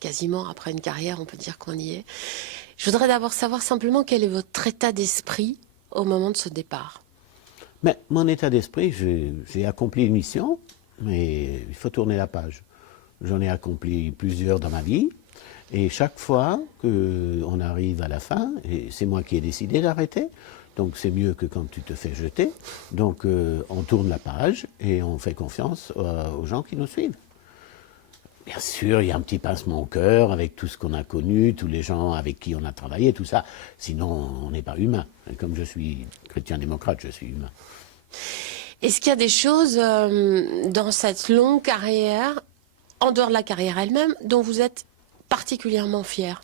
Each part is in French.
quasiment après une carrière, on peut dire qu'on y est. Je voudrais d'abord savoir simplement quel est votre état d'esprit au moment de ce départ. Mais mon état d'esprit, j'ai accompli une mission, mais il faut tourner la page. J'en ai accompli plusieurs dans ma vie, et chaque fois qu'on arrive à la fin, et c'est moi qui ai décidé d'arrêter, donc c'est mieux que quand tu te fais jeter, donc on tourne la page et on fait confiance aux gens qui nous suivent. Bien sûr, il y a un petit pincement au cœur avec tout ce qu'on a connu, tous les gens avec qui on a travaillé, tout ça. Sinon, on n'est pas humain. Et comme je suis chrétien-démocrate, je suis humain. Est-ce qu'il y a des choses dans cette longue carrière, en dehors de la carrière elle-même, dont vous êtes particulièrement fier?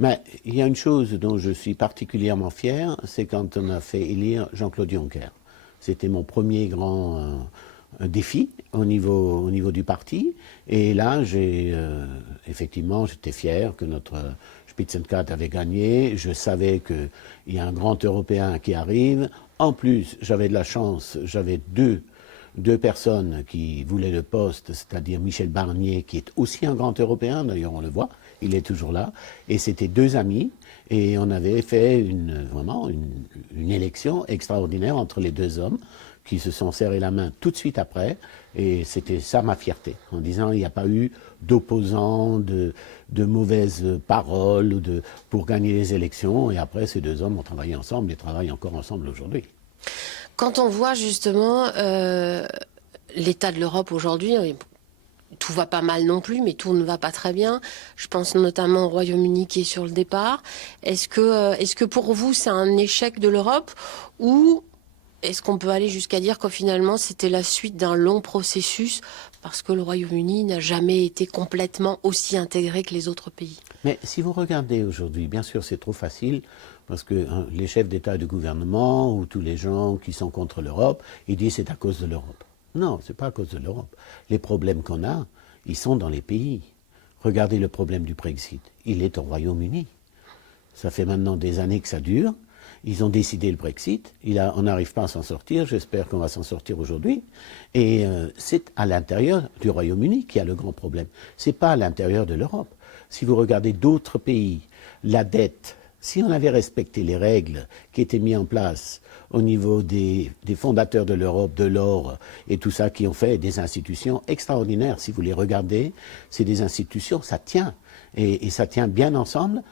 Mais il y a une chose dont je suis particulièrement fier, c'est quand on a fait élire Jean-Claude Juncker. C'était mon premier grand défi au niveau du parti. Et là, effectivement, j'étais fier que notre Spitzenkandidat avait gagné. Je savais qu'il y a un grand Européen qui arrive. En plus, j'avais de la chance, j'avais deux personnes qui voulaient le poste, c'est-à-dire Michel Barnier, qui est aussi un grand Européen, d'ailleurs on le voit, il est toujours là, et c'était deux amis, et on avait fait vraiment une élection extraordinaire entre les deux hommes, qui se sont serrés la main tout de suite après, et c'était ça ma fierté, en disant il n'y a pas eu d'opposants, de mauvaises paroles pour gagner les élections, et après ces deux hommes ont travaillé ensemble et travaillent encore ensemble aujourd'hui. Quand on voit justement l'état de l'Europe aujourd'hui, tout va pas mal non plus, mais tout ne va pas très bien. Je pense notamment au Royaume-Uni qui est sur le départ. Est-ce que pour vous c'est un échec de l'Europe, ou est-ce qu'on peut aller jusqu'à dire que finalement c'était la suite d'un long processus parce que le Royaume-Uni n'a jamais été complètement aussi intégré que les autres pays? Mais si vous regardez aujourd'hui, bien sûr c'est trop facile, parce que les chefs d'État et de gouvernement, ou tous les gens qui sont contre l'Europe, ils disent c'est à cause de l'Europe. Non, c'est pas à cause de l'Europe. Les problèmes qu'on a, ils sont dans les pays. Regardez le problème du Brexit. Il est au Royaume-Uni. Ça fait maintenant des années que ça dure. Ils ont décidé le Brexit. On n'arrive pas à s'en sortir. J'espère qu'on va s'en sortir aujourd'hui. Et c'est à l'intérieur du Royaume-Uni qu'il y a le grand problème. C'est pas à l'intérieur de l'Europe. Si vous regardez d'autres pays, la dette, si on avait respecté les règles qui étaient mises en place au niveau des fondateurs de l'Europe, de l'or et tout ça, qui ont fait des institutions extraordinaires. Si vous les regardez, c'est des institutions, ça tient. Et ça tient bien ensemble.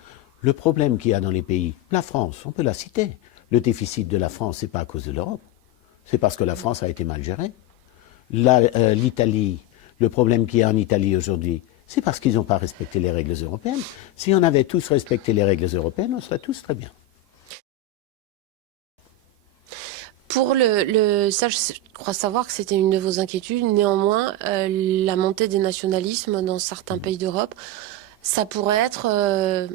Le problème qu'il y a dans les pays, la France, on peut la citer. Le déficit de la France, c'est pas à cause de l'Europe. C'est parce que la France a été mal gérée. L'Italie, le problème qu'il y a en Italie aujourd'hui, c'est parce qu'ils n'ont pas respecté les règles européennes. Si on avait tous respecté les règles européennes, on serait tous très bien. Pour ça, je crois savoir que c'était une de vos inquiétudes. Néanmoins, la montée des nationalismes dans certains pays d'Europe, ça pourrait être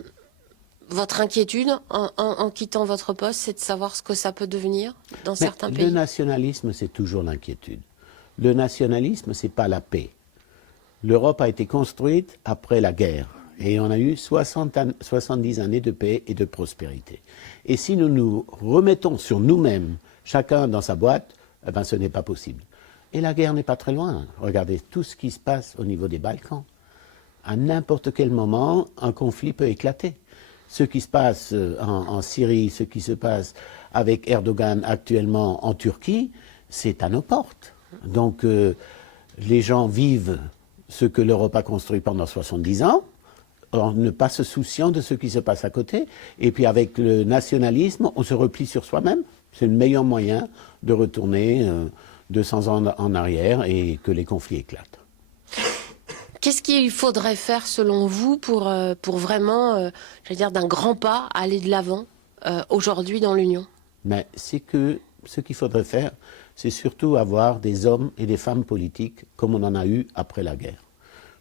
votre inquiétude en quittant votre poste, c'est de savoir ce que ça peut devenir dans certains pays. Le nationalisme, c'est toujours l'inquiétude. Le nationalisme, c'est pas la paix. L'Europe a été construite après la guerre. Et on a eu 70 années de paix et de prospérité. Et si nous nous remettons sur nous-mêmes, chacun dans sa boîte, eh ben ce n'est pas possible. Et la guerre n'est pas très loin. Regardez tout ce qui se passe au niveau des Balkans. À n'importe quel moment, un conflit peut éclater. Ce qui se passe en Syrie, ce qui se passe avec Erdogan actuellement en Turquie, c'est à nos portes. Donc les gens vivent ce que l'Europe a construit pendant 70 ans, en ne pas se souciant de ce qui se passe à côté. Et puis avec le nationalisme, on se replie sur soi-même. C'est le meilleur moyen de retourner 200 ans en arrière et que les conflits éclatent. Qu'est-ce qu'il faudrait faire selon vous pour vraiment, j'allais dire, d'un grand pas aller de l'avant aujourd'hui dans l'Union? Mais c'est que ce qu'il faudrait faire, c'est surtout avoir des hommes et des femmes politiques comme on en a eu après la guerre.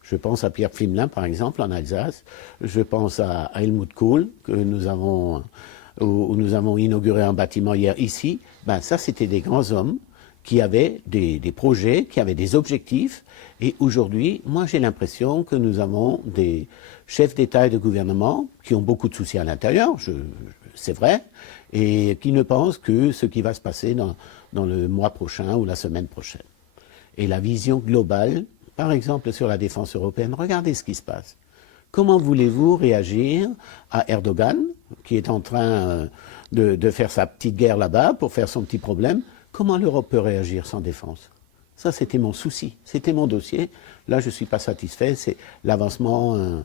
Je pense à Pierre Pflimlin, par exemple, en Alsace. Je pense à Helmut Kohl, où nous avons inauguré un bâtiment hier ici. Ben, ça, c'était des grands hommes qui avaient des projets, qui avaient des objectifs. Et aujourd'hui, moi, j'ai l'impression que nous avons des chefs d'État et de gouvernement qui ont beaucoup de soucis à l'intérieur, c'est vrai, et qui ne pensent que ce qui va se passer dans le mois prochain ou la semaine prochaine. Et la vision globale, par exemple sur la défense européenne, regardez ce qui se passe. Comment voulez-vous réagir à Erdogan, qui est en train de faire sa petite guerre là-bas pour faire son petit problème? Comment l'Europe peut réagir sans défense? Ça, c'était mon souci, c'était mon dossier. Là, je ne suis pas satisfait, c'est l'avancement.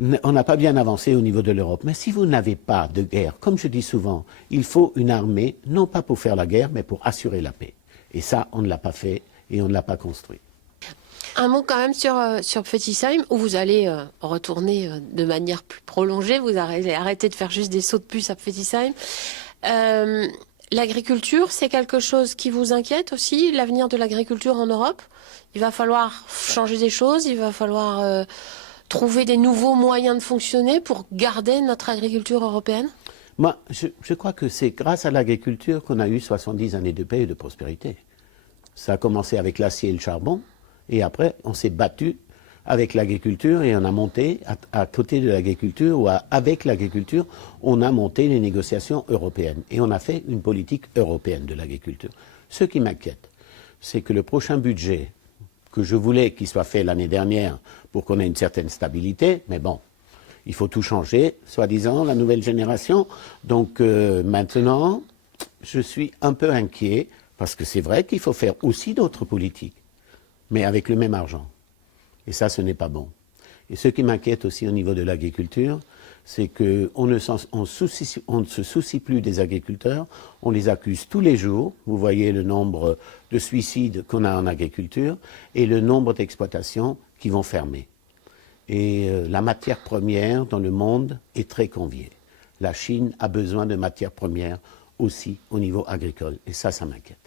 On n'a pas bien avancé au niveau de l'Europe. Mais si vous n'avez pas de guerre, comme je dis souvent, il faut une armée, non pas pour faire la guerre, mais pour assurer la paix. Et ça, on ne l'a pas fait et on ne l'a pas construit. Un mot quand même sur Fetisheim, où vous allez retourner de manière plus prolongée. Vous arrêtez de faire juste des sauts de puce à Fetisheim. L'agriculture, c'est quelque chose qui vous inquiète aussi, l'avenir de l'agriculture en Europe? Il va falloir changer des choses, il va falloir trouver des nouveaux moyens de fonctionner pour garder notre agriculture européenne? Moi, je crois que c'est grâce à l'agriculture qu'on a eu 70 années de paix et de prospérité. Ça a commencé avec l'acier et le charbon, et après, on s'est battu avec l'agriculture et on a monté, à côté de l'agriculture ou avec l'agriculture, on a monté les négociations européennes. Et on a fait une politique européenne de l'agriculture. Ce qui m'inquiète, c'est que le prochain budget que je voulais qu'il soit fait l'année dernière pour qu'on ait une certaine stabilité, mais bon, il faut tout changer, soi-disant, la nouvelle génération. Donc maintenant, je suis un peu inquiet, parce que c'est vrai qu'il faut faire aussi d'autres politiques, mais avec le même argent. Et ça, ce n'est pas bon. Et ce qui m'inquiète aussi au niveau de l'agriculture, c'est qu'on ne se soucie plus des agriculteurs, on les accuse tous les jours. Vous voyez le nombre de suicides qu'on a en agriculture et le nombre d'exploitations qui vont fermer. Et la matière première dans le monde est très conviée. La Chine a besoin de matières premières aussi au niveau agricole. Et ça m'inquiète.